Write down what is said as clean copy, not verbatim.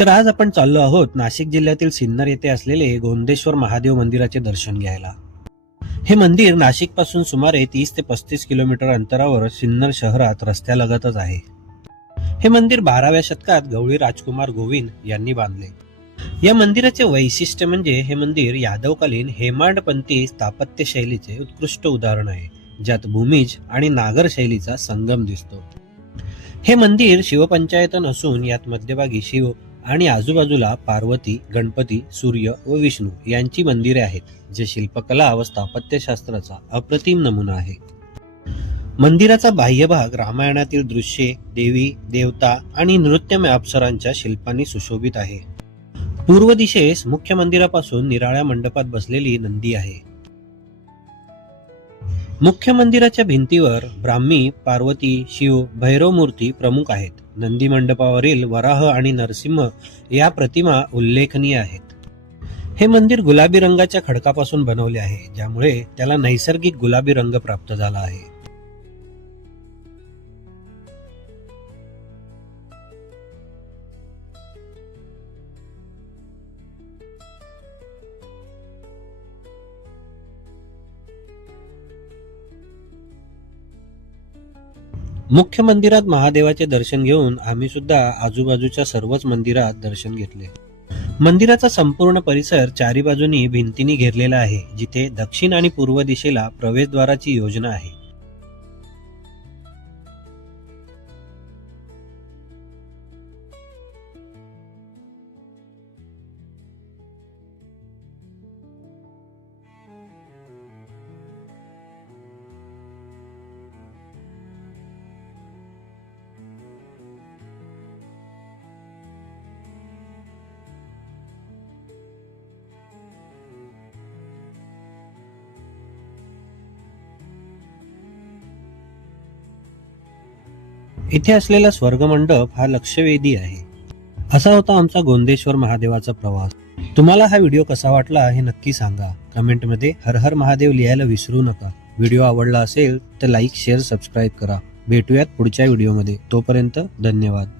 तर आज आपण चाललो आहोत नाशिक जिल्ह्यातील सिन्नर येथे असलेले गोंदेश्वर महादेव मंदिराचे दर्शन घ्यायला। हे मंदिर नाशिक पासून सुमारे 30 ते 35 किलोमीटर अंतरावर सिन्नर शहरात रस्त्यालगतच आहे। हे मंदिर 12व्या शतकात गवळी राजकुमार गोविंद यांनी बांधले। या मंदिराचे वैशिष्ट्य म्हणजे हे मंदिर यादवकालीन हेमाडपंथी स्थापत्य शैलीचे उत्कृष्ट उदाहरण आहे, ज्यात भूमिज आणि नागर शैलीचा संगम दिसतो। हे मंदिर शिवपंचायतन असून यात मध्यभागी शिव आणि आजूबाजूला पार्वती, गणपती, सूर्य व विष्णू यांची मंदिरे आहेत, जे शिल्पकला व स्थापत्यशास्त्राचा अप्रतिम नमुना आहे। मंदिराचा बाह्य भाग रामायणातील दृश्ये, देवी देवता आणि नृत्यमय अप्सरांच्या शिल्पांनी सुशोभित आहे। पूर्व दिशेस मुख्य मंदिरापासून निराळ्या मंडपात बसलेली नंदी आहे। मुख्य मंदिराच्या भिंतीवर ब्राह्मी, पार्वती, शिव, भैरव मूर्ती प्रमुख आहेत। नंदी मंडपावरील वराह आणि नरसिंह या प्रतिमा उल्लेखनीय आहेत। हे मंदिर गुलाबी रंगाच्या खडकापासून बनवले आहे, ज्यामुळे त्याला नैसर्गिक गुलाबी रंग प्राप्त झाला आहे। मुख्य मंदिरात महादेवाचे दर्शन घेऊन आम्ही सुद्धा आजूबाजूच्या सर्वच मंदिरात दर्शन घेतले। मंदिराचा संपूर्ण परिसर चारी बाजूनी भिंतींनी घेरलेला आहे, जिथे दक्षिण आणि पूर्व दिशेला प्रवेशद्वाराची योजना आहे। इथे असलेला स्वर्गमंडप हा लक्षवेधी आहे। असा होता आमचा गोंदेश्वर महादेवाचा प्रवास। तुम्हाला हा व्हिडिओ कसा वाटला हे नक्की सांगा। कमेंटमध्ये हर हर महादेव लिहायला विसरू नका। व्हिडिओ आवडला असेल तर लाईक, शेअर, सबस्क्राईब करा। भेटूयात पुढच्या व्हिडिओमध्ये। तोपर्यंत धन्यवाद।